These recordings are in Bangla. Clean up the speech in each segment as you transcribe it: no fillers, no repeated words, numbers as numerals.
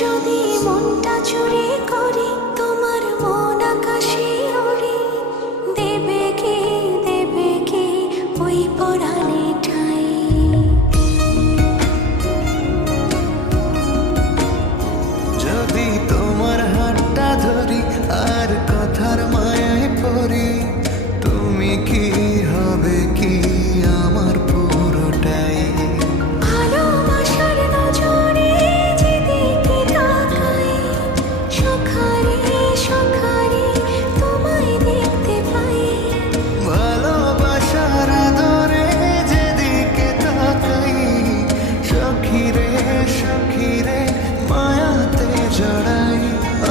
যদি মনটা চুরি করি তোমার মন আকাশে ওড়ে, দেবে কি ওই পরাণে ঠাই? যদি তোমার হাতটা ধরি আর কথার মায়ায় পড়ি, তুমি কি হবে কি আমার পুরোটাই? ভালোবাসার নজরে যেদিকে তাকাই, সখারে তোমায় দেখতে পাই। ভালোবাসার আদরে যেদিকে তাকাই, সখী রে মায়াতে জড়াই,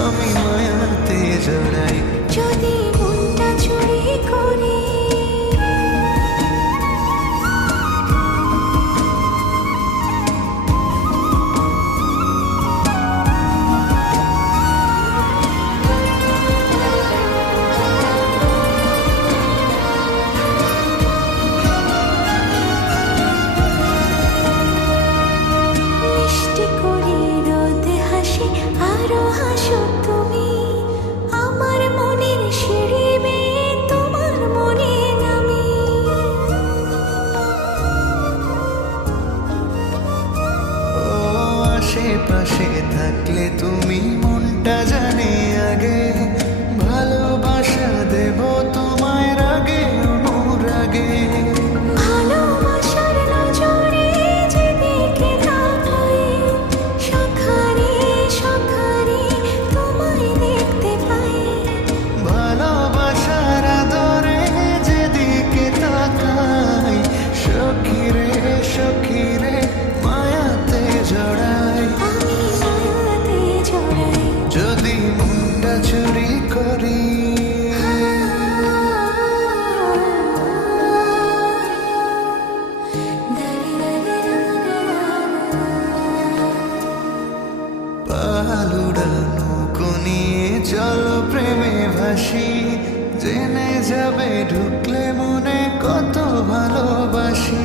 আমি মায়াতে জড়াই। যদি মনটা চুরি করি মিষ্টি করে রোদে হাসি আরো হাসো তুমি, আমার মনের সিঁড়ি বেয়ে তোমার মনে নামি। ও আশেপাশে থাকলে তুমি মনটা জানে আগে, ভালোবাসা দেব তোমায় রাগে অনুরাগে। ভালোবাসার নজরে যেদিকে তাকাই, সখারে তোমায় দেখতে পাই। ভালোবাসার আদরে যেদিকে তাকাই, সখী রে মায়াতে জড়াই, আমি মায়াতে জড়াই। যদি মনটা চুরি করি। পালুড়ানো নিয়ে চলো প্রেমে ভাসি, জেনে যাবে ঢুকলে মনে কত ভালোবাসি।